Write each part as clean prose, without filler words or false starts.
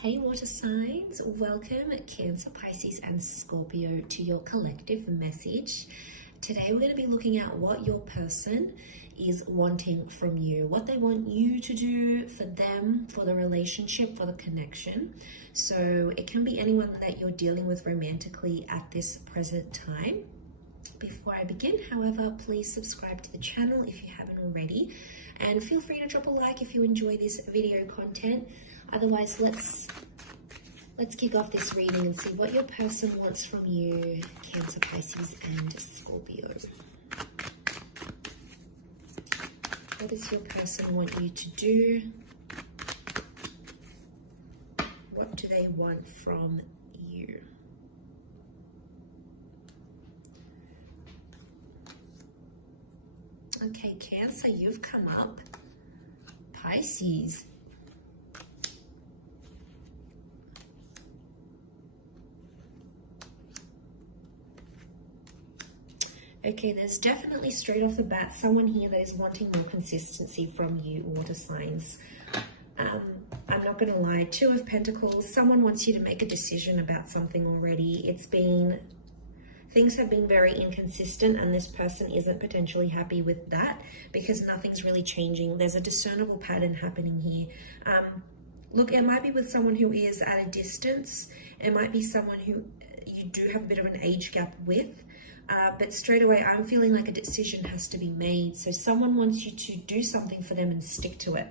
Hey water signs, welcome Cancer, Pisces and Scorpio to your collective message. Today we're going to be looking at what your person is wanting from you, what they want you to do for them, for the relationship, for the connection. So it can be anyone that you're dealing with romantically at this present time. Before I begin, however, please subscribe to the channel if you haven't already, and feel free to drop a like if you enjoy this video content. Otherwise, let's kick off this reading and see what your person wants from you, Cancer, Pisces and Scorpio. What does your person want you to do? What do they want from you? Okay, Cancer, you've come up. Pisces. Okay, there's definitely straight off the bat someone here that is wanting more consistency from you, water signs. I'm not going to lie, Two of Pentacles, someone wants you to make a decision about something already. Things have been very inconsistent and this person isn't potentially happy with that because nothing's really changing. There's a discernible pattern happening here. Look, it might be with someone who is at a distance. It might be someone who you do have a bit of an age gap with. But straight away, I'm feeling like a decision has to be made. So someone wants you to do something for them and stick to it.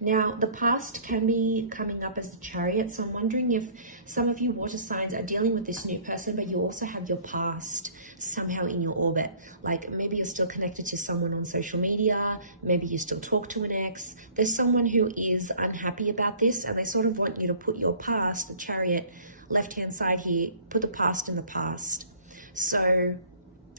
Now, the past can be coming up as the Chariot. So I'm wondering if some of you water signs are dealing with this new person, but you also have your past somehow in your orbit. Like maybe you're still connected to someone on social media. Maybe you still talk to an ex. There's someone who is unhappy about this and they sort of want you to put your past, the Chariot, left-hand side here, put the past in the past. So,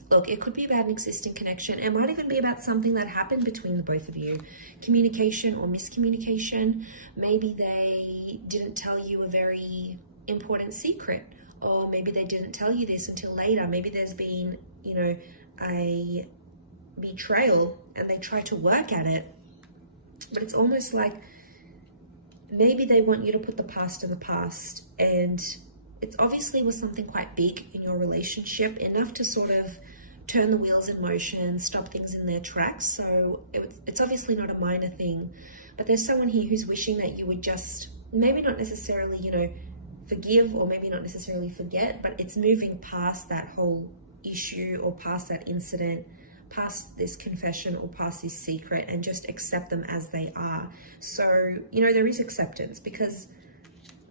look, it could be about an existing connection. It might even be about something that happened between the both of you. Communication or miscommunication. Maybe they didn't tell you a very important secret. Or maybe they didn't tell you this until later. Maybe there's been, a betrayal and they try to work at it. But it's almost like maybe they want you to put the past in the past, and it's obviously was something quite big in your relationship, enough to sort of turn the wheels in motion, stop things in their tracks. So it's obviously not a minor thing, but there's someone here who's wishing that you would just maybe not necessarily, forgive or maybe not necessarily forget, but it's moving past that whole issue or past that incident, past this confession or past this secret, and just accept them as they are. So, there is acceptance because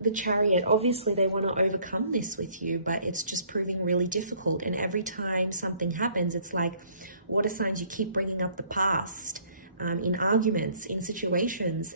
the Chariot, obviously they want to overcome this with you, but it's just proving really difficult. And every time something happens, it's like water signs, you keep bringing up the past in arguments, in situations,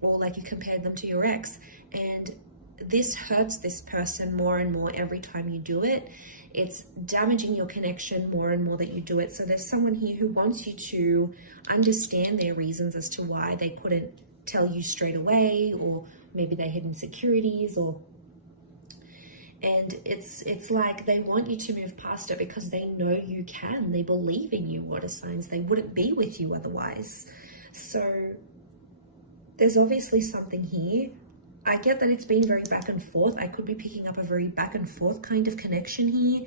or like you compared them to your ex. And this hurts this person more and more every time you do it. It's damaging your connection more and more that you do it. So there's someone here who wants you to understand their reasons as to why they couldn't tell you straight away, or maybe they had insecurities, and it's like they want you to move past it because they know you can. They believe in you, water signs. They wouldn't be with you otherwise. So there's obviously something here. I get that it's been very back and forth. I could be picking up a very back and forth kind of connection here.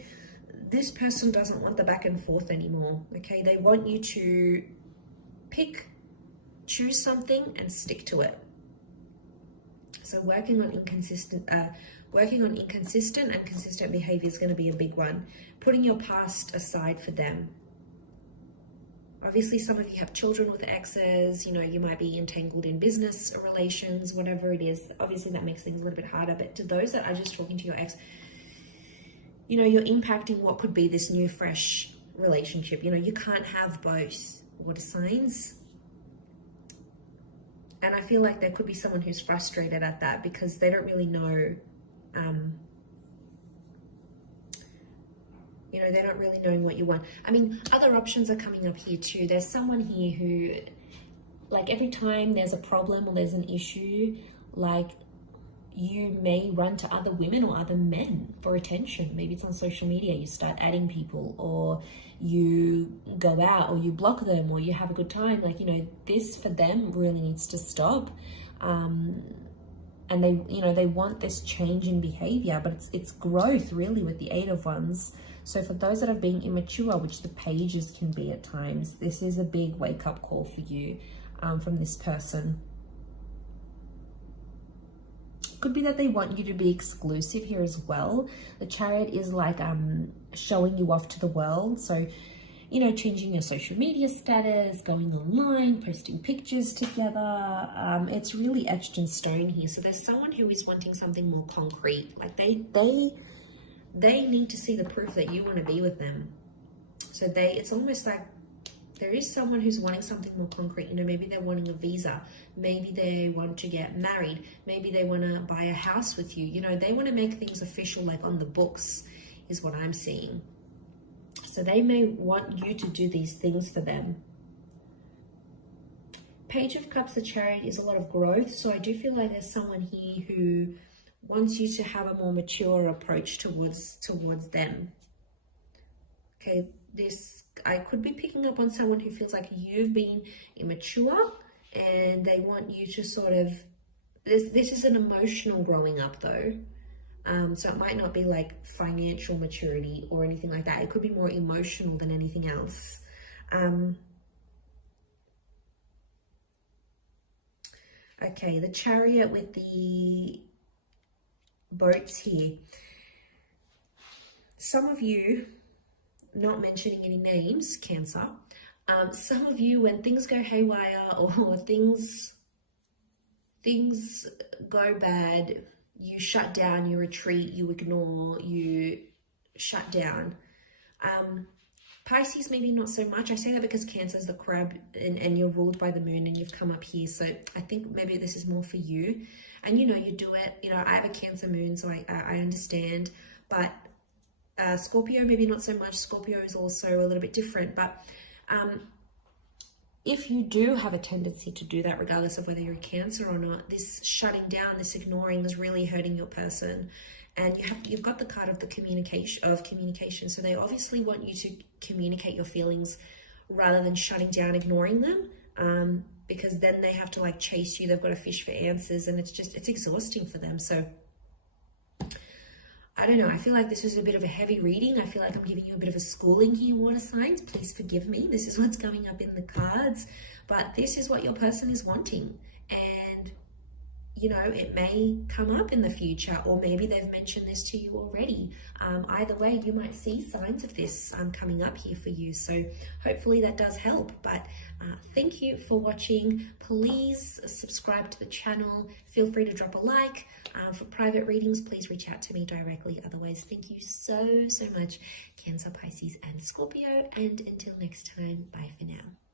This person doesn't want the back and forth anymore, okay? They want you to choose something and stick to it. So working on inconsistent and consistent behavior is going to be a big one. Putting your past aside for them. Obviously, some of you have children with exes. You might be entangled in business relations, whatever it is. Obviously, that makes things a little bit harder. But to those that are just talking to your ex, you're impacting what could be this new, fresh relationship. You can't have both, water signs. And I feel like there could be someone who's frustrated at that because they don't really know, they're not really knowing what you want. I mean, other options are coming up here too. There's someone here who, like every time there's a problem or there's an issue, like you may run to other women or other men for attention. Maybe it's on social media, you start adding people, or you go out, or you block them, or you have a good time. Like, this for them really needs to stop. and they, you know, they want this change in behavior, but it's growth really with the 8 of Wands. So for those that are being immature, which the pages can be at times, this is a big wake-up call for you from this person. Could be that they want you to be exclusive here as well. The Chariot is like showing you off to the world. So, you know, changing your social media status, going online, posting pictures together. It's really etched in stone here. So there's someone who is wanting something more concrete. Like they need to see the proof that you want to be with them. So it's almost like there is someone who's wanting something more concrete. You know, maybe they're wanting a visa. Maybe they want to get married. Maybe they want to buy a house with you. You know, they want to make things official, like on the books, is what I'm seeing. So they may want you to do these things for them. Page of Cups, the Chariot, is a lot of growth. So I do feel like there's someone here who wants you to have a more mature approach towards them. Okay, I could be picking up on someone who feels like you've been immature and they want you to sort of, this is an emotional growing up though. So it might not be like financial maturity or anything like that. It could be more emotional than anything else. Okay, the Chariot with the boats here. Some of you, not mentioning any names, Cancer, some of you, when things go haywire or things go bad, you shut down, you retreat, you ignore, you shut down. Pisces, maybe not so much. I say that because Cancer is the crab and you're ruled by the moon and you've come up here. So I think maybe this is more for you. And, you know, you do it. You know, I have a Cancer moon, so I understand. But Scorpio, maybe not so much. Scorpio is also a little bit different. But if you do have a tendency to do that, regardless of whether you're a Cancer or not, this shutting down, this ignoring is really hurting your person. And you've got the card of the communication. So they obviously want you to communicate your feelings rather than shutting down, ignoring them. Because then they have to like chase you. They've got to fish for answers, and it's exhausting for them. So I don't know. I feel like this is a bit of a heavy reading. I feel like I'm giving you a bit of a schooling here, water signs. Please forgive me. This is what's coming up in the cards. But this is what your person is wanting. And, you know, it may come up in the future, or maybe they've mentioned this to you already. Either way, you might see signs of this coming up here for you. So hopefully that does help. But thank you for watching. Please subscribe to the channel. Feel free to drop a like. For private readings, please reach out to me directly. Otherwise, thank you so much, Cancer, Pisces, and Scorpio. And until next time, bye for now.